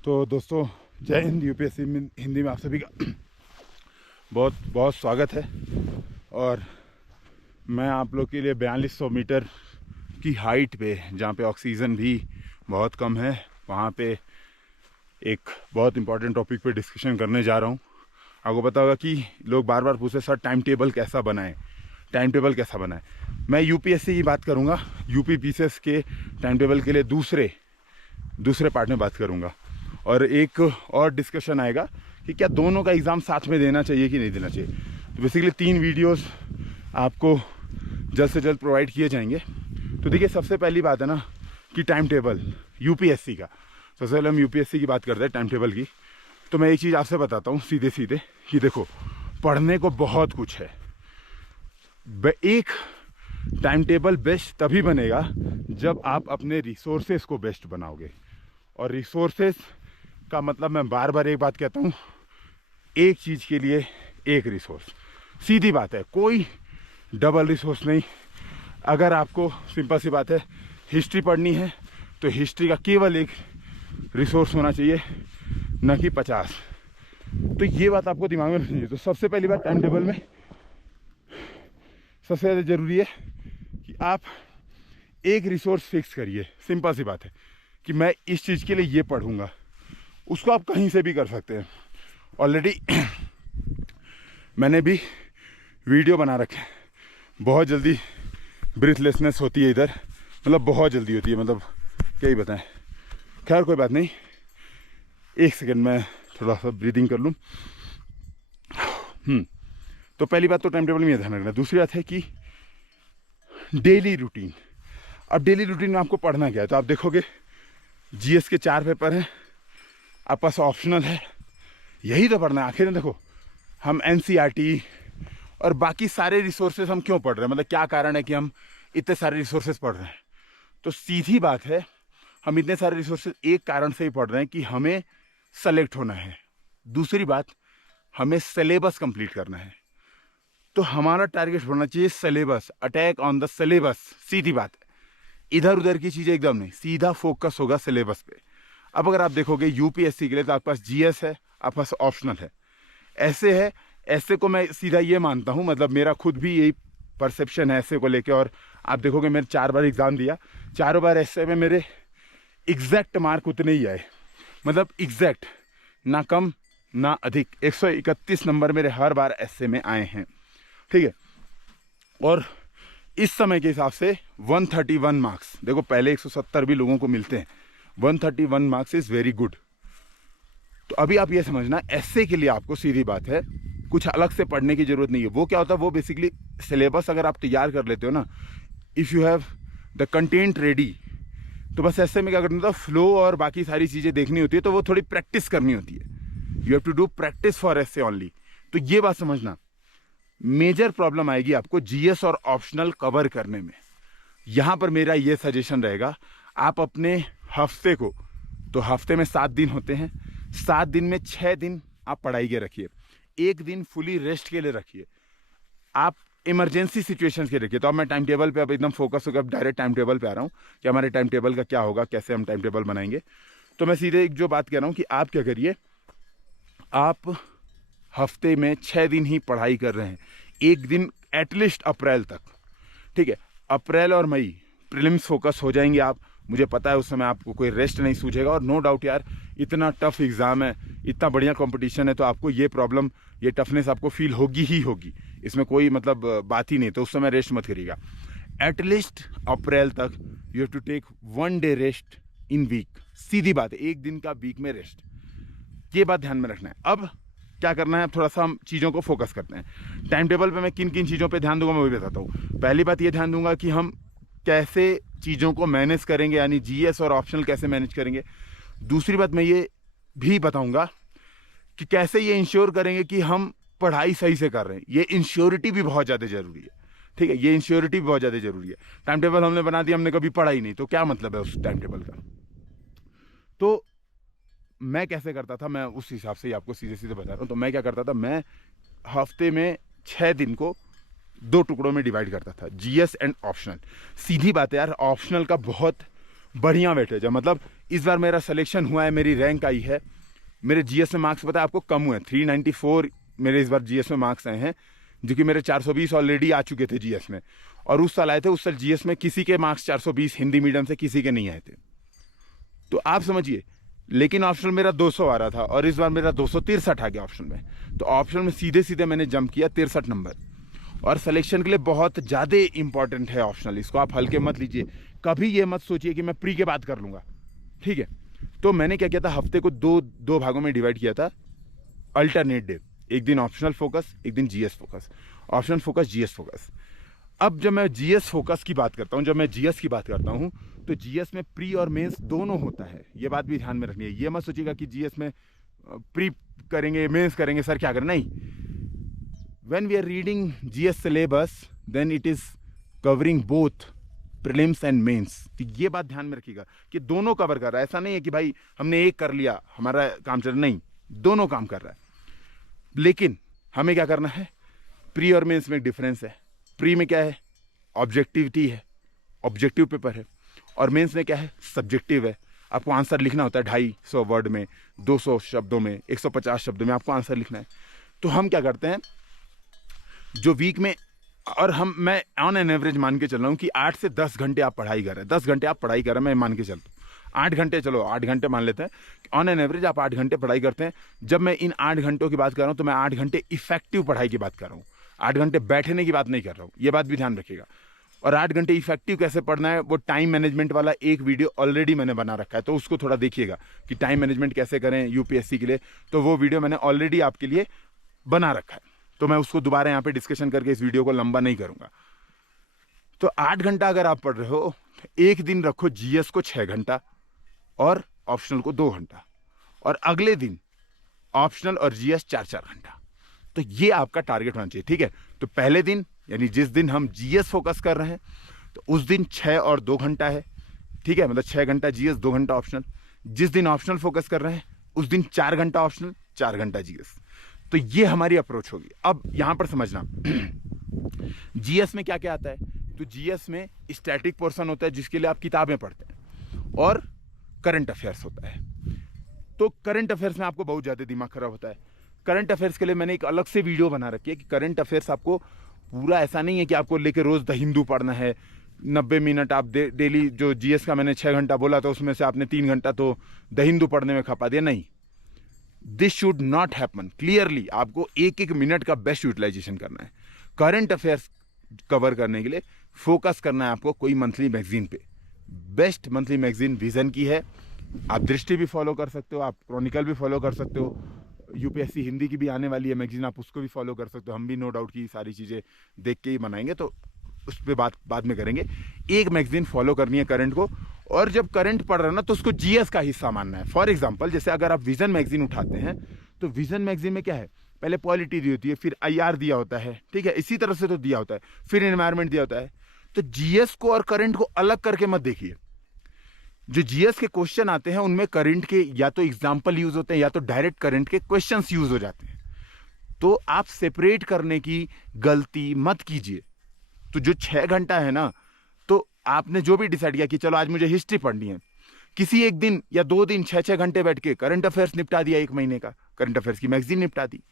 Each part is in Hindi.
तो दोस्तों, जय हिंद। यूपीएससी में हिंदी में आप सभी का बहुत बहुत स्वागत है। और मैं आप लोग के लिए 4200 मीटर की हाइट पे, जहाँ पे ऑक्सीजन भी बहुत कम है, वहाँ पे एक बहुत इंपॉर्टेंट टॉपिक पे डिस्कशन करने जा रहा हूँ। आपको पता होगा कि लोग बार बार पूछते सर टाइम टेबल कैसा बनाएं, टाइम टेबल कैसा बनाएं। मैं यूपीएससी की बात करूँगा, यूपी पीसीएस के टाइम टेबल के लिए दूसरे पार्ट में बात करूँगा। और एक और डिस्कशन आएगा कि क्या दोनों का एग्ज़ाम साथ में देना चाहिए कि नहीं देना चाहिए। तो बेसिकली 3 वीडियोस आपको जल्द से जल्द प्रोवाइड किए जाएंगे। तो देखिए, सबसे पहली बात है ना कि टाइम टेबल यूपीएससी का। सबसे पहले हम यूपीएससी की बात करते हैं, टाइम टेबल की। तो मैं एक चीज़ आपसे बताता हूँ सीधे सीधे कि देखो, पढ़ने को बहुत कुछ है। एक टाइम टेबल बेस्ट तभी बनेगा जब आप अपने रिसोर्सेज को बेस्ट बनाओगे। और रिसोर्सेज का मतलब, मैं बार बार एक बात कहता हूँ, एक चीज़ के लिए एक रिसोर्स। सीधी बात है, कोई डबल रिसोर्स नहीं। अगर आपको सिंपल सी बात है हिस्ट्री पढ़नी है तो हिस्ट्री का केवल एक रिसोर्स होना चाहिए, न कि 50। तो ये बात आपको दिमाग में रखनी चाहिए। तो सबसे पहली बात, टाइम टेबल में सबसे ज़्यादा ज़रूरी है कि आप एक रिसोर्स फिक्स करिए। सिंपल सी बात है कि मैं इस चीज़ के लिए ये पढ़ूंगा। उसको आप कहीं से भी कर सकते हैं। ऑलरेडी मैंने भी वीडियो बना रखे हैं। बहुत जल्दी ब्रीथलेसनेस होती है इधर, मतलब बहुत जल्दी होती है, मतलब क्या ही बताएं। खैर कोई बात नहीं, एक सेकेंड मैं थोड़ा सा ब्रीदिंग कर लूँ। तो पहली बात तो टाइम टेबल में ध्यान रखना। दूसरी बात है कि डेली रूटीन। अब डेली रूटीन में आपको पढ़ना क्या है, तो आप देखोगे जीएस के 4 पेपर हैं, आपके पास ऑप्शनल है, यही तो पढ़ना है आखिर में। देखो, हम एनसीईआरटी और बाकी सारे रिसोर्सेज हम क्यों पढ़ रहे हैं, मतलब क्या कारण है कि हम इतने सारे रिसोर्सेज पढ़ रहे हैं। तो सीधी बात है, हम इतने सारे रिसोर्सेज एक कारण से ही पढ़ रहे हैं कि हमें सेलेक्ट होना है। दूसरी बात, हमें सिलेबस कंप्लीट करना है। तो हमारा टारगेट होना चाहिए syllabus, attack on the syllabus. सीधी बात है, इधर उधर की चीज़ें एकदम नहीं, सीधा फोकस होगा सिलेबस पे। अब अगर आप देखोगे यूपीएससी के लिए तो आपके पास जीएस है, आपके पास ऑप्शनल है, ऐसे है। ऐसे को मैं सीधा ये मानता हूँ, मतलब मेरा खुद भी यही परसेप्शन है ऐसे को लेके। और आप देखोगे मैंने 4 बार एग्ज़ाम दिया, चारों बार ऐसे में मेरे एग्जैक्ट मार्क उतने ही आए, मतलब एग्जैक्ट, ना कम ना अधिक। 131 नंबर मेरे हर बार ऐसे में आए हैं, ठीक है। और इस समय के हिसाब से 131 मार्क्स, देखो पहले 170 भी लोगों को मिलते हैं, 131 मार्क्स इज़ वेरी गुड। तो अभी आप ये समझना, ऐसे के लिए आपको सीधी बात है कुछ अलग से पढ़ने की ज़रूरत नहीं है। वो क्या होता है, वो बेसिकली सिलेबस अगर आप तैयार कर लेते हो ना, if you have the content ready, तो बस ऐसे में क्या करना होता है, फ्लो और बाकी सारी चीज़ें देखनी होती है, तो वो थोड़ी प्रैक्टिस करनी होती है। You have to do practice for ऐसे ओनली। तो ये बात समझना, मेजर प्रॉब्लम आएगी आपको जीएस और ऑप्शनल कवर करने में। यहाँ पर मेरा ये सजेशन रहेगा, आप अपने हफ्ते को, तो हफ्ते में 7 दिन होते हैं, 7 दिन में 6 दिन आप पढ़ाई के रखिए, 1 दिन फुली रेस्ट के लिए रखिए, आप इमरजेंसी सिचुएशंस के रखिए। तो अब मैं टाइम टेबल पे अब एकदम फोकस होकर अब डायरेक्ट टाइम टेबल पे आ रहा हूँ कि हमारे टाइम टेबल का क्या होगा, कैसे हम टाइम टेबल बनाएंगे। तो मैं सीधे एक जो बात कह रहा हूँ कि आप क्या करिए, आप हफ्ते में 6 दिन ही पढ़ाई कर रहे हैं, 1 दिन एटलीस्ट अप्रैल तक, ठीक है। अप्रैल और मई प्रीलिम्स फोकस हो जाएंगे आप, मुझे पता है उस समय आपको कोई रेस्ट नहीं सूझेगा। और नो डाउट यार, इतना टफ एग्ज़ाम है, इतना बढ़िया कंपटीशन है, तो आपको ये प्रॉब्लम, ये टफनेस आपको फील होगी ही होगी, इसमें कोई मतलब बात ही नहीं। तो उस समय रेस्ट मत करिएगा। एटलीस्ट अप्रैल तक you have to take 1 day rest in week. सीधी बात है, 1 दिन का वीक में रेस्ट, ये बात ध्यान में रखना है। अब क्या करना है, थोड़ा सा हम चीज़ों को फोकस करते हैं। टाइम टेबल पे मैं किन किन चीज़ों पे ध्यान दूंगा मैं वही बताता हूँ। पहली बात ये ध्यान दूंगा कि हम कैसे चीज़ों को मैनेज करेंगे, यानी जीएस और ऑप्शनल कैसे मैनेज करेंगे। दूसरी बात मैं ये भी बताऊंगा कि कैसे ये इंश्योर करेंगे कि हम पढ़ाई सही से कर रहे हैं। ये इंश्योरिटी भी बहुत ज़्यादा ज़रूरी है, ठीक है, ये इंश्योरिटी भी बहुत ज़्यादा ज़रूरी है। टाइम टेबल हमने बना दिया, हमने कभी पढ़ा ही नहीं, तो क्या मतलब है उस टाइम टेबल का। तो मैं कैसे करता था, मैं उस हिसाब से ही आपको सीधे सीधे बता रहा हूँ। तो मैं क्या करता था, मैं हफ्ते में 6 दिन को 2 टुकड़ों में डिवाइड करता था, जीएस एंड ऑप्शनल। सीधी बात है यार, ऑप्शनल का बहुत बढ़िया वेटेज है, मतलब इस बार मेरा सिलेक्शन हुआ है, मेरी रैंक आई है। मेरे जीएस में मार्क्स पता है आपको कम हुए हैं, 394 मेरे इस बार जीएस में मार्क्स आए हैं, जो कि मेरे 420 ऑलरेडी आ चुके थे जीएस में। और उस साल आए थे, उस साल जीएस में किसी के मार्क्स 420 हिंदी मीडियम से किसी के नहीं आए थे। तो आप समझिए, लेकिन ऑप्शनल मेरा 200 आ रहा था और इस बार मेरा 263 आ गया ऑप्शन में। तो ऑप्शनल में सीधे सीधे मैंने जंप किया 63 नंबर। और सिलेक्शन के लिए बहुत ज़्यादा इंपॉर्टेंट है ऑप्शनल, इसको आप हल्के मत लीजिए। कभी ये मत सोचिए कि मैं प्री के बाद कर लूँगा, ठीक है। तो मैंने क्या किया था, हफ्ते को दो भागों में डिवाइड किया था, अल्टरनेट डे, एक दिन ऑप्शनल फोकस, एक दिन GS focus, optional focus, GS focus. अब जब मैं जीएस फोकस की बात करता हूँ, जब मैं जीएस की बात करता हूँ, तो जीएस में प्री और मेंस दोनों होता है, ये बात भी ध्यान में रखनी है। ये मत सोचिएगा कि जीएस में प्री करेंगे मेंस करेंगे, सर क्या करें, नहीं। When we are reading GS syllabus then it is covering both prelims and mains. तो ये बात ध्यान में रखिएगा कि दोनों कवर कर रहा है। ऐसा नहीं है कि भाई हमने एक कर लिया हमारा काम चल, नहीं, दोनों काम कर रहा है। लेकिन हमें क्या करना है, प्री और मेंस में एक डिफरेंस है। प्री में क्या है, ऑब्जेक्टिविटी है, ऑब्जेक्टिव पेपर है, और मेंस में क्या है, सब्जेक्टिव है। आपको आंसर लिखना होता है 250 वर्ड में, 200 शब्दों में, 150 शब्दों में आपको आंसर लिखना है। तो हम क्या करते हैं, जो वीक में, और मैं ऑन एन एवरेज मान के चल रहा हूँ कि 8 से 10 घंटे आप पढ़ाई कर रहे हैं, 10 घंटे आप पढ़ाई कर रहे हैं, मैं मान के चलता हूँ 8 घंटे, चलो 8 घंटे मान लेते हैं, ऑन एन एवरेज आप 8 घंटे पढ़ाई करते हैं। जब मैं इन 8 घंटों की बात कर रहा हूँ तो मैं 8 घंटे इफेक्टिव पढ़ाई की बात कर रहा हूँ, 8 घंटे बैठने की बात नहीं कर रहा हूँ, ये बात भी ध्यान रखिएगा। और 8 घंटे इफेक्टिव कैसे पढ़ना है, वो टाइम मैनेजमेंट वाला एक वीडियो ऑलरेडी मैंने बना रखा है, तो उसको थोड़ा देखिएगा कि टाइम मैनेजमेंट कैसे करें यूपीएससी के लिए। तो वो वीडियो मैंने ऑलरेडी आपके लिए बना रखा है, तो मैं उसको दोबारा यहाँ पे डिस्कशन करके इस वीडियो को लंबा नहीं करूँगा। तो 8 घंटा अगर आप पढ़ रहे हो, एक दिन रखो जीएस को 6 घंटा और ऑप्शनल को 2 घंटा, और अगले दिन ऑप्शनल और जीएस 4-4 घंटा। तो ये आपका टारगेट होना चाहिए, ठीक है। तो पहले दिन यानी जिस दिन हम जीएस फोकस कर रहे हैं, तो उस दिन 6 और 2 घंटा है, ठीक है, मतलब 6 घंटा जीएस, 2 घंटा ऑप्शनल। जिस दिन ऑप्शनल फोकस कर रहे हैं उस दिन 4 घंटा ऑप्शनल, 4 घंटा जीएस। तो ये हमारी अप्रोच होगी। अब यहां पर समझना जीएस में क्या क्या आता है। तो जीएस में स्टैटिक पोर्शन होता है जिसके लिए आप किताबें पढ़ते हैं, और करंट अफेयर्स होता है। तो करंट अफेयर्स में आपको बहुत ज़्यादा दिमाग खराब होता है। करंट अफेयर्स के लिए मैंने एक अलग से वीडियो बना रखी है कि करंट अफेयर्स आपको पूरा ऐसा नहीं है कि आपको लेके रोज़ द हिंदू पढ़ना है, 90 मिनट आप डेली, जो जीएस का मैंने 6 घंटा बोला था उसमें से आपने 3 घंटा तो द हिंदू पढ़ने में खपा दिया, नहीं। This should not happen. Clearly आपको एक एक मिनट का बेस्ट यूटिलाइजेशन करना है। करंट अफेयर्स कवर करने के लिए फोकस करना है आपको कोई मंथली मैगजीन पे। बेस्ट मंथली मैगजीन विजन की है, आप दृष्टि भी फॉलो कर सकते हो, आप क्रॉनिकल भी फॉलो कर सकते हो, यूपीएससी हिंदी की भी आने वाली है मैगजीन, आप उसको भी फॉलो कर सकते हो। हम भी नो डाउट की सारी चीज़ें देख के ही बनाएंगे, तो उस पर बात बाद में करेंगे। एक मैगजीन फॉलो करनी है करंट को, और जब करंट पढ़ रहे हो ना तो उसको जीएस का हिस्सा मानना है। फॉर एग्जाम्पल, जैसे अगर आप विजन मैगजीन उठाते हैं तो विजन मैगजीन में क्या है, पहले पॉलिटी दी होती है, फिर आईआर दिया होता है, ठीक है, इसी तरह से तो दिया होता है, फिर एनवायरमेंट दिया होता है। तो जीएस को और करंट को अलग करके मत देखिए। जो जीएस के क्वेश्चन आते हैं उनमें करंट के या तो एग्जाम्पल यूज होते हैं या तो डायरेक्ट करंट के क्वेश्चंस यूज हो जाते हैं। तो आप सेपरेट करने की गलती मत कीजिए। तो जो 6 घंटा है ना, तो आपने जो भी डिसाइड किया कि चलो आज मुझे हिस्ट्री पढ़नी है, किसी एक दिन या 2 दिन 6-6 घंटे बैठ के करंट अफेयर्स निपटा दिया, 1 महीने का करंट अफेयर्स की मैगजीन निपटा दी।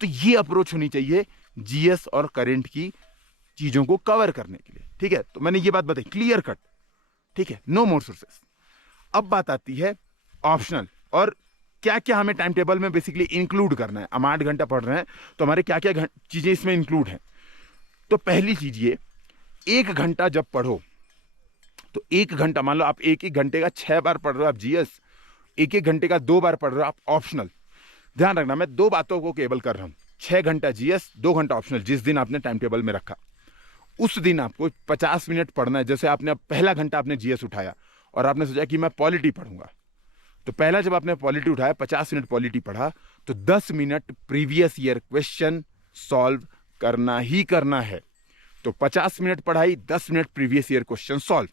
तो ये अप्रोच होनी चाहिए जीएस और करंट की चीजों को कवर करने के लिए, ठीक है। तो मैंने ये बात बताई क्लियर कट, ठीक है, नो मोर सोर्सेस। अब बात आती है ऑप्शनल, और क्या क्या हमें टाइम टेबल में बेसिकली इंक्लूड करना है। हम 8 घंटा पढ़ रहे हैं तो हमारे क्या क्या चीजें इसमें इंक्लूड हैं। तो पहली चीज ये, 1 घंटा जब पढ़ो तो 1 घंटा, मान लो आप 1-1 घंटे का 6 बार पढ़ रहे हो आप जीएस, 1-1 घंटे का 2 बार पढ़ रहे हो आप ऑप्शनल। ध्यान रखना, मैं 2 बातों को केवल कर रहा हूं, 6 घंटा जीएस, 2 घंटा ऑप्शनल। जिस दिन आपने टाइम टेबल में रखा उस दिन आपको 50 मिनट पढ़ना है। जैसे आपने पहला घंटा आपने जीएस उठाया और आपने सोचा कि मैं पॉलिटी पढ़ूंगा, तो पहला जब आपने पॉलिटी उठाया 50 मिनट पॉलिटी पढ़ा, तो 10 minute previous year question solve करना ही करना है। तो 50 मिनट पढ़ाई, 10 minute previous year question solve.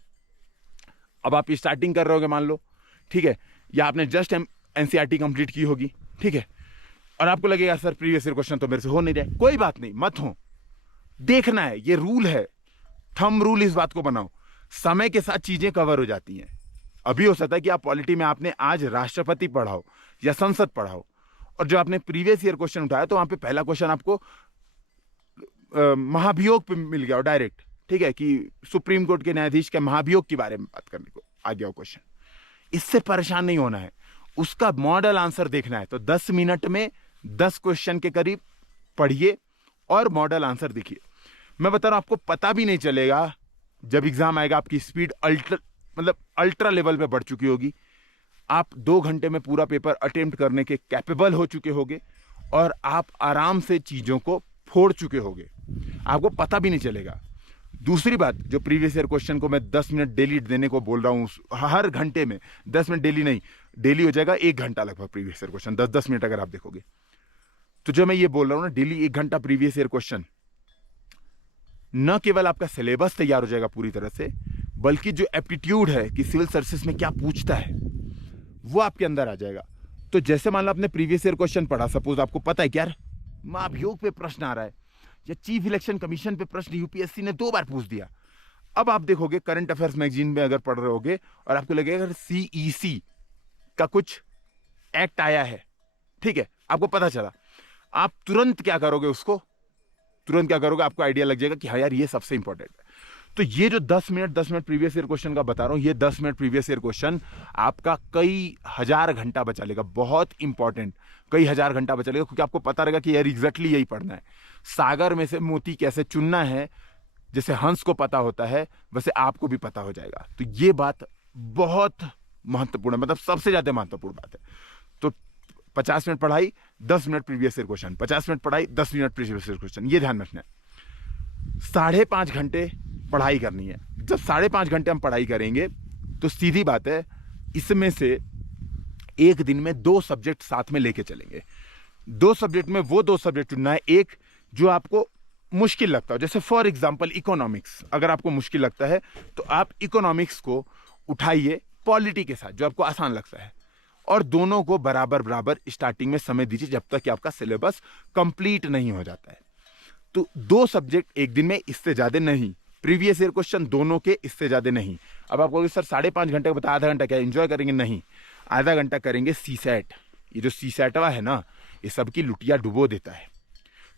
अब आप स्टार्टिंग कर रहे होगे मान लो, ठीक है, या आपने जस्ट एनसीईआरटी कंप्लीट की होगी, ठीक है, और आपको लगेगा सर प्रीवियस ईयर क्वेश्चन तो मेरे से हो नहीं रहा। कोई बात नहीं, मत हो, देखना है, ये रूल है, थंब रूल इस बात को बनाओ, समय के साथ चीजें कवर हो जाती हैं। अभी हो सकता है कि आप पॉलिटी में आपने आज राष्ट्रपति पढ़ा हो या संसद पढ़ा हो, और जो आपने प्रीवियस ईयर क्वेश्चन उठाया तो वहां पे पहला क्वेश्चन आपको महाभियोग पे मिल गया हो डायरेक्ट, ठीक है, कि सुप्रीम कोर्ट के न्यायाधीश के महाभियोग के बारे में बात करने को आ गया हो क्वेश्चन। इससे परेशान नहीं होना है, उसका मॉडल आंसर देखना है। तो 10 मिनट में 10 क्वेश्चन के करीब पढ़िए और मॉडल आंसर देखिए। मैं बता रहा हूं, आपको पता भी नहीं चलेगा जब एग्जाम आएगा, आपकी स्पीड अल्ट्रा लेवल पे बढ़ चुकी होगी। आप 2 घंटे में पूरा पेपर अटेम्प्ट करने के कैपेबल हो चुके होगे और आप आराम से चीजों को फोड़ चुके होगे, आपको पता भी नहीं चलेगा। दूसरी बात, जो प्रीवियस ईयर क्वेश्चन को मैं 10 मिनट डेली देने को बोल रहा हूं, हर घंटे में 10 मिनट डेली नहीं, डेली हो जाएगा 1 घंटा लगभग प्रीवियस ईयर क्वेश्चन, 10-10 मिनट अगर आप देखोगे तो। जो मैं ये बोल रहा हूं ना, डेली 1 घंटा प्रीवियस ईयर क्वेश्चन, न केवल आपका सिलेबस तैयार हो जाएगा पूरी तरह से, बल्कि जो एप्टीट्यूड है कि सिविल सर्विसेज में क्या पूछता है वो आपके अंदर आ जाएगा। तो जैसे मान लो आपने प्रीवियस ईयर क्वेश्चन पढ़ा, सपोज आपको पता है कि यार महाभियोग पे प्रश्न आ रहा है या चीफ इलेक्शन कमीशन पे प्रश्न यूपीएससी ने 2 बार पूछ दिया। अब आप देखोगे करंट अफेयर्स मैगजीन में अगर पढ़ रहे होगे और आपको लगेगा अगर सीईसी का कुछ एक्ट आया है, ठीक है, आपको पता चला, आप तुरंत क्या करोगे, उसको तुरंत क्या करोगे, आपको आइडिया लग जाएगा कि हाँ यार ये सबसे इंपॉर्टेंट है। तो ये जो 10 मिनट प्रीवियस ईयर क्वेश्चन का बता रहा हूं, ये 10 मिनट प्रीवियस ईयर क्वेश्चन आपका कई हजार घंटा बचा लेगा, बहुत इंपॉर्टेंट, कई हजार घंटा बचा लेगा, क्योंकि आपको पता रहेगा कि यार एग्जैक्टली यही पढ़ना है। सागर में से मोती कैसे चुनना है, जैसे हंस को पता होता है वैसे आपको भी पता हो जाएगा। तो ये बात बहुत महत्वपूर्ण है, मतलब सबसे ज्यादा महत्वपूर्ण बात है। तो 50 मिनट पढ़ाई, 10 minute previous year question, 50 minute पढ़ाई, 10 मिनट प्रीवियस ईयर क्वेश्चन, ये ध्यान रखना है। 5.5 घंटे पढ़ाई करनी है। जब 5.5 घंटे हम पढ़ाई करेंगे तो सीधी बात है, इसमें से एक दिन में 2 सब्जेक्ट साथ में लेके चलेंगे। 2 सब्जेक्ट में वो 2 सब्जेक्ट चुनना है, एक जो आपको मुश्किल लगता हो, जैसे फॉर एग्जांपल इकोनॉमिक्स, अगर आपको मुश्किल लगता है तो आप इकोनॉमिक्स को उठाइए पॉलिटी के साथ, जो आपको आसान लगता है, और दोनों को बराबर बराबर स्टार्टिंग में समय दीजिए जब तक कि आपका सिलेबस कंप्लीट नहीं हो जाता है। तो 2 सब्जेक्ट एक दिन में, इससे ज्यादा नहीं। प्रीवियस ईयर क्वेश्चन दोनों के, इससे ज्यादा नहीं। अब आप कहोगे सर 5.5 घंटे बता, आधा घंटा क्या एंजॉय करेंगे? नहीं, आधा घंटा करेंगे सीसैट। ये जो सीसैटवा है ना, ये सबकी लुटिया डुबो देता है।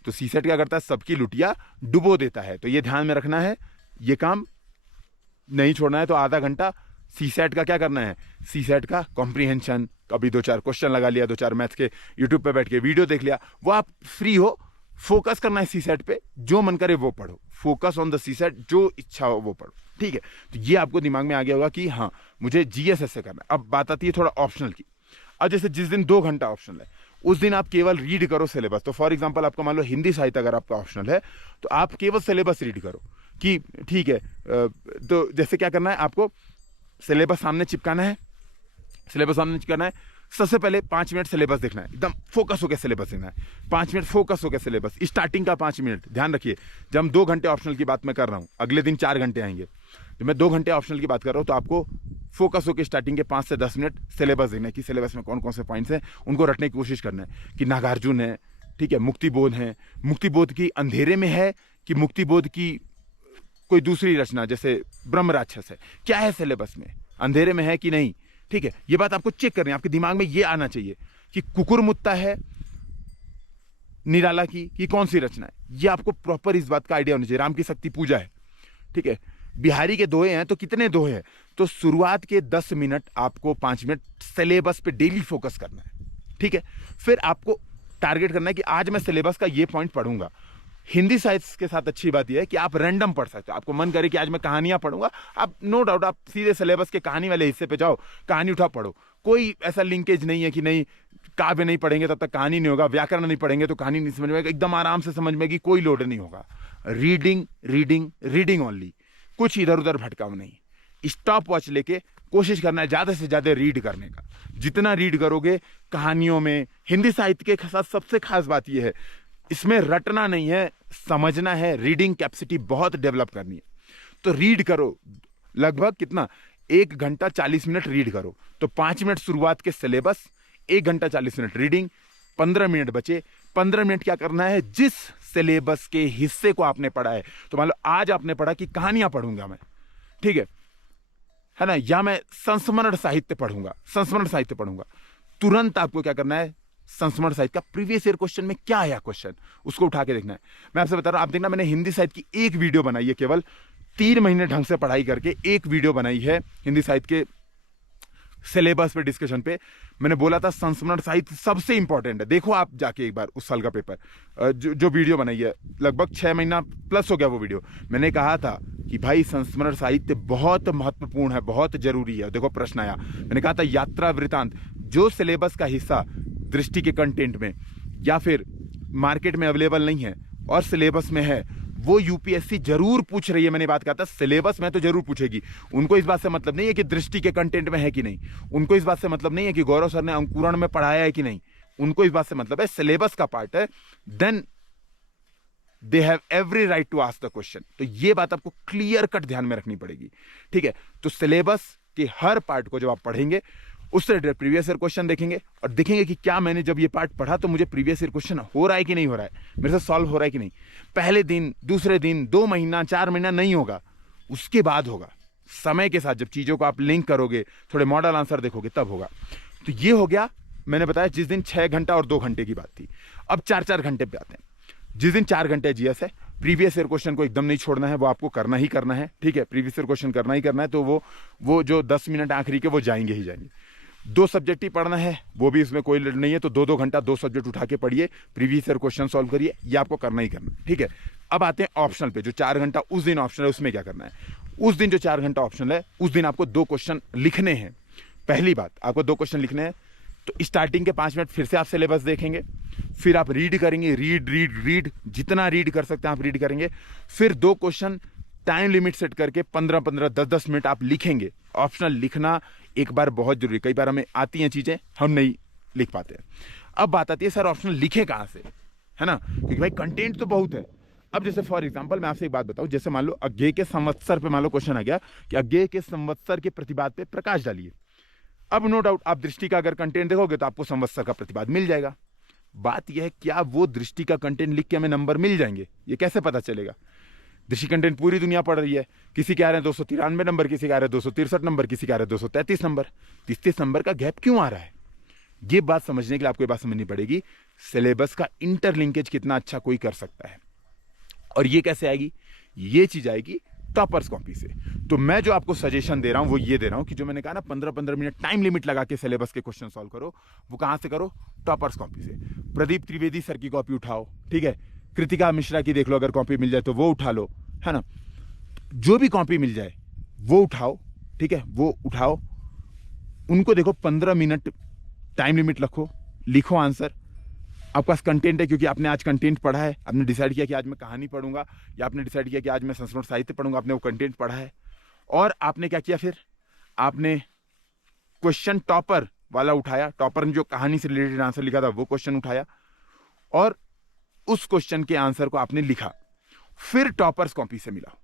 तो सीसैट क्या करता है? सबकी लुटिया डुबो देता है। तो ये ध्यान में रखना है, ये काम नहीं छोड़ना है। तो आधा घंटा सीसैट का क्या करना है? सीसैट का कॉम्प्रीहेंशन, कभी 2-4 क्वेश्चन लगा लिया, 2-4 मैथ्स के यूट्यूब पे बैठ के वीडियो देख लिया, वो आप फ्री हो, फोकस करना है सीसैट पे, जो मन करे वो पढ़ो, फोकस ऑन द सीसैट, जो इच्छा हो वो पढ़ो, ठीक है। तो ये आपको दिमाग में आ गया होगा कि हाँ मुझे जीएस से करना है। अब बात आती है थोड़ा ऑप्शनल की। अब जैसे जिस दिन 2 घंटा ऑप्शनल है, उस दिन आप केवल रीड करो सिलेबस। तो फॉर एग्जांपल आपका मान लो हिंदी साहित्य अगर आपका ऑप्शनल है, तो आप केवल सिलेबस रीड करो कि ठीक है। तो जैसे क्या करना है, आपको सिलेबस सामने चिपकाना है, सिलेबस सामने चिपकाना है। सबसे पहले 5 मिनट सिलेबस देखना है, एकदम फोकस होकर सिलेबस देखना है। 5 मिनट फोकस होकर सिलेबस, स्टार्टिंग का 5 मिनट। ध्यान रखिए, जब हम 2 घंटे ऑप्शनल की बात मैं कर रहा हूं, अगले दिन 4 घंटे आएंगे, तो मैं 2 घंटे ऑप्शनल की बात कर रहा हूं, तो आपको फोकस होकर स्टार्टिंग के 5 से 10 मिनट सिलेबस देखना है कि सिलेबस में कौन कौन से पॉइंट्स हैं, उनको रटने की कोशिश करना है। कि नागार्जुन है, ठीक है, मुक्तिबोध है, मुक्तिबोध की अंधेरे में है कि मुक्तिबोध की कोई दूसरी रचना जैसे ब्रह्म राक्षस है, क्या है सिलेबस में, अंधेरे में है कि नहीं, ठीक है। ये बात आपको चेक करनी है, आपके दिमाग में ये आना चाहिए कि कुकुरमुत्ता है निराला की कि कौन सी रचना है। ये आपको प्रॉपर इस बात का आइडिया होना चाहिए। राम की शक्ति पूजा है, ठीक है, बिहारी के दोहे हैं, तो कितने दोहे हैं? तो शुरुआत के 10 मिनट आपको 5 मिनट सिलेबस पे डेली फोकस करना है, ठीक है। फिर आपको टारगेट करना है कि आज मैं सिलेबस का ये पॉइंट पढ़ूंगा। हिंदी साहित्य के साथ अच्छी बात यह है कि आप रैंडम पढ़ सकते हो। आपको मन करे कि आज मैं कहानियां पढ़ूंगा, आप नो डाउट आप सीधे सिलेबस के कहानी वाले हिस्से पे जाओ, कहानी उठा पढ़ो। कोई ऐसा लिंकेज नहीं है कि नहीं काव्य नहीं पढ़ेंगे तब तक कहानी नहीं होगा, व्याकरण नहीं पढ़ेंगे तो कहानी नहीं समझ में आएगी। एकदम आराम से समझ में आएगी, कोई लोड नहीं होगा। रीडिंग रीडिंग रीडिंग ओनली, कुछ इधर उधर भटकाव नहीं। स्टॉप वॉच लेके कोशिश करना है ज्यादा से ज्यादा रीड करने का। जितना रीड करोगे कहानियों में, हिंदी साहित्य के साथ सबसे खास बात यह है, इसमें रटना नहीं है, समझना है। रीडिंग कैपेसिटी बहुत डेवलप करनी है। तो रीड करो, लगभग कितना, 1 घंटा 40 मिनट रीड करो। तो 5 मिनट शुरुआत के सिलेबस, 1 घंटा 40 मिनट रीडिंग, 15 मिनट बचे। 15 मिनट क्या करना है, जिस सिलेबस के हिस्से को आपने पढ़ा है, तो मान लो आज आपने पढ़ा कि कहानियां पढ़ूंगा मैं, ठीक है, है ना, या मैं संस्मरण साहित्य पढ़ूंगा, संस्मरण साहित्य पढ़ूंगा, तुरंत आपको क्या करना है, संस्मरण साहित्य का प्रीवियस ईयर क्वेश्चन में क्या आया क्वेश्चन, उसको उठा के देखना है। मैं आपसे बता रहा हूं, आप देखना, मैंने हिंदी साहित्य की एक वीडियो बनाई है, केवल 3 महीने ढंग से पढ़ाई करके एक वीडियो बनाई है हिंदी साहित्य के सिलेबस पे, डिस्कशन पे। मैंने बोला था संस्मरण साहित्य सबसे इंपॉर्टेंट है। देखो आप जाके एक बार उस साल का पेपर, जो वीडियो बनाई है, लगभग 6 महीना प्लस हो गया वो वीडियो। मैंने कहा था कि भाई संस्मरण साहित्य बहुत महत्वपूर्ण है, बहुत जरूरी है। देखो प्रश्न आया, मैंने कहा था यात्रा वृतांत, जो सिलेबस का हिस्सा दृष्टि के कंटेंट में या फिर मार्केट में अवेलेबल नहीं है और सिलेबस में है, वो यूपीएससी जरूर पूछ रही है। मैंने बात कहा था सिलेबस में तो जरूर पूछेगी। उनको इस बात से मतलब नहीं है कि दृष्टि के कंटेंट में है कि नहीं, उनको इस बात से मतलब नहीं है कि गौरव सर ने अंकुरण में पढ़ाया है कि नहीं, उनको इस बात से मतलब है सिलेबस का पार्ट है, then they have every right to ask the question. तो ये बात आपको क्लियर कट ध्यान में रखनी पड़ेगी, ठीक है। तो सिलेबस के हर पार्ट को जब आप पढ़ेंगे, उससे प्रीवियस ईयर क्वेश्चन देखेंगे और देखेंगे कि क्या मैंने जब ये पार्ट पढ़ा तो मुझे प्रीवियस ईयर क्वेश्चन हो रहा है कि नहीं हो रहा है, मेरे से सॉल्व हो रहा है कि नहीं। पहले दिन, दूसरे दिन, 2 महीना, 4 महीना नहीं होगा, उसके बाद होगा। समय के साथ जब चीजों को आप लिंक करोगे, थोड़े मॉडल आंसर देखोगे, तब होगा। तो ये हो गया, मैंने बताया जिस दिन 6 घंटा और 2 घंटे की बात थी। अब 4-4 घंटे पे आते हैं। जिस दिन 4 घंटे जीएस है, प्रीवियस ईयर क्वेश्चन को एकदम नहीं छोड़ना है, वो आपको करना ही करना है, ठीक है। प्रीवियस ईयर क्वेश्चन करना ही करना है, तो वो जो 10 मिनट आखिरी के वो जाएंगे ही जाएंगे। 2 सब्जेक्ट ही पढ़ना है, वो भी इसमें कोई लड़ नहीं है, तो 2-2 घंटा 2 सब्जेक्ट उठा के पढ़िए, प्रीवियस ईयर क्वेश्चन सॉल्व करिए, ये आपको करना ही करना, ठीक है। अब आते हैं ऑप्शनल पे। जो 4 घंटा उस दिन ऑप्शनल है, उसमें क्या करना है। उस दिन जो 4 घंटा ऑप्शनल है, उस दिन आपको 2 क्वेश्चन लिखने हैं। पहली बात, आपको 2 क्वेश्चन लिखने हैं। तो स्टार्टिंग के 5 मिनट फिर से आप सिलेबस देखेंगे, फिर आप रीड करेंगे, रीड, जितना रीड कर सकते हैं आप रीड करेंगे। फिर 2 क्वेश्चन टाइम लिमिट सेट करके 15-15, 10-10 मिनट आप लिखेंगे। ऑप्शनल लिखना एक बार बहुत जरूरी। कई बार हमें आती हैं चीजें, हम नहीं लिख पाते हैं। अब बात आती है सर ऑप्शनल लिखे कहां से, है ना, क्योंकि भाई कंटेंट तो बहुत है। अब जैसे फॉर एग्जांपल मैं आपसे एक बात बताऊं, जैसे मान लो अज्ञेय के संवत्सर पे मान लो क्वेश्चन आ गया कि अज्ञेय के संवत्सर के प्रतिपाद पे प्रकाश डालिए। अब नो डाउट आप दृष्टि का अगर कंटेंट देखोगे तो आपको संवत्सर का प्रतिपाद मिल जाएगा। बात यह है क्या वो दृष्टि का कंटेंट लिख के हमें नंबर मिल जाएंगे, ये कैसे पता चलेगा। दृष्टि कंटेंट पूरी दुनिया पढ़ रही है, किसी के आ रहे हैं 293 नंबर, किसी के आ रहे हैं 263 नंबर, किसी के आ रहे हैं 233 नंबर। 33 नंबर का गैप क्यों आ रहा है, ये बात समझने के लिए आपको ये बात समझनी पड़ेगी, सिलेबस का इंटरलिंकेज कितना अच्छा कोई कर सकता है। और ये कैसे आएगी, ये चीज आएगी टॉपर्स कॉपी से। तो मैं जो आपको सजेशन दे रहा हूं वो ये दे रहा हूं कि जो मैंने कहा ना 15-15 मिनट टाइम लिमिट लगा के सिलेबस के क्वेश्चन सॉल्व करो, वो कहां से करो, टॉपर्स कॉपी से। प्रदीप त्रिवेदी सर की कॉपी उठाओ, ठीक है, कृतिका मिश्रा की देख लो, अगर कॉपी मिल जाए तो वो उठा लो, है ना। जो भी कॉपी मिल जाए वो उठाओ, ठीक है, वो उठाओ, उनको देखो, 15 मिनट टाइम लिमिट रखो, लिखो आंसर। आपके पास कंटेंट है क्योंकि आपने आज कंटेंट पढ़ा है, आपने डिसाइड किया कि आज मैं कहानी पढ़ूंगा, या आपने डिसाइड किया कि आज मैं संस्कृत साहित्य पढ़ूंगा, आपने वो कंटेंट पढ़ा है। और आपने क्या किया, फिर आपने क्वेश्चन टॉपर वाला उठाया, टॉपर ने जो कहानी से रिलेटेड आंसर लिखा था वो क्वेश्चन उठाया और उस क्वेश्चन के आंसर को आपने लिखा। फिर टॉपर्स कॉपी से मिला,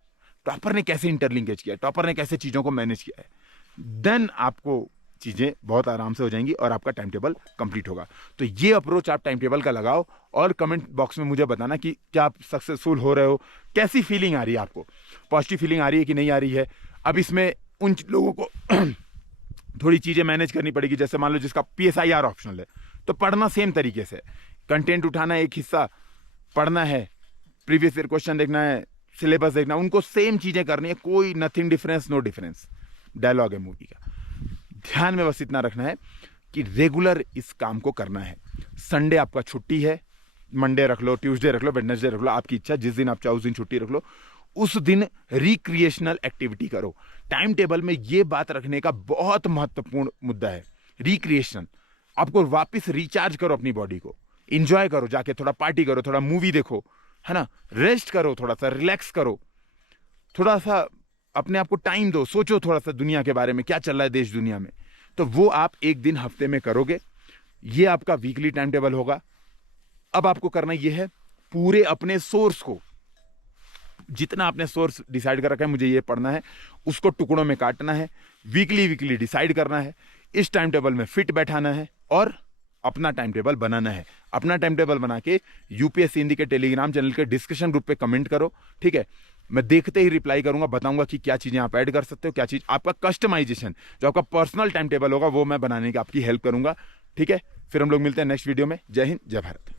टॉपर ने कैसे इंटरलिंकेज किया, टॉपर ने कैसे चीजों को मैनेज किया है, देन आपको चीजें बहुत आराम से हो जाएंगी और आपका टाइम टेबल कंप्लीट होगा। तो ये अप्रोच आप टाइम टेबल का लगाओ और कमेंट बॉक्स में मुझे बताना कि क्या आप सक्सेसफुल हो रहे हो, कैसी फीलिंग आ रही है आपको, पॉजिटिव फीलिंग आ रही है कि नहीं आ रही है। अब इसमें उन लोगों को थोड़ी चीजें मैनेज करनी पड़ेगी, जैसे मान लो जिसका PSIR ऑप्शनल है तो पढ़ना सेम तरीके से, कंटेंट उठाना एक हिस्सा, पढ़ना है, प्रीवियस ईयर क्वेश्चन देखना है, सिलेबस देखना, उनको सेम चीजें करनी है, कोई nothing difference, no difference. Dialogue है मूवी का। ध्यान में बस इतना रखना है कि रेगुलर इस काम को करना है। संडे आपका छुट्टी है, मंडे रख लो, ट्यूसडे रख लो, वेडनेसडे रख लो, आपकी इच्छा, जिस दिन आप चाहो उस दिन छुट्टी रख लो। उस दिन रिक्रिएशनल एक्टिविटी करो। टाइम टेबल में यह बात रखने का बहुत महत्वपूर्ण मुद्दा है, रिक्रिएशन। आपको वापस रिचार्ज करो अपनी बॉडी को, इंजॉय करो, जाके थोड़ा पार्टी करो, थोड़ा मूवी देखो, है ना, रेस्ट करो, थोड़ा सा रिलैक्स करो, थोड़ा सा अपने आप को टाइम दो, सोचो थोड़ा सा दुनिया के बारे में, क्या चल रहा है देश दुनिया में। तो वो आप एक दिन हफ्ते में करोगे, ये आपका वीकली टाइम टेबल होगा। अब आपको करना ये है, पूरे अपने सोर्स को, जितना आपने सोर्स डिसाइड कर रखा है मुझे ये पढ़ना है, उसको टुकड़ों में काटना है, वीकली डिसाइड करना है, इस टाइम टेबल में फिट बैठाना है और अपना टाइम टेबल बनाना है। अपना टाइम टेबल बना के यूपीएससी हिंदी के टेलीग्राम चैनल के डिस्कशन ग्रुप पे कमेंट करो, ठीक है। मैं देखते ही रिप्लाई करूंगा, बताऊंगा कि क्या चीज़ें आप ऐड कर सकते हो, क्या चीज़ आपका कस्टमाइजेशन जो आपका पर्सनल टाइम टेबल होगा वो मैं बनाने की आपकी हेल्प करूंगा। ठीक है, फिर हम लोग मिलते हैं नेक्स्ट वीडियो में। जय हिंद, जय भारत।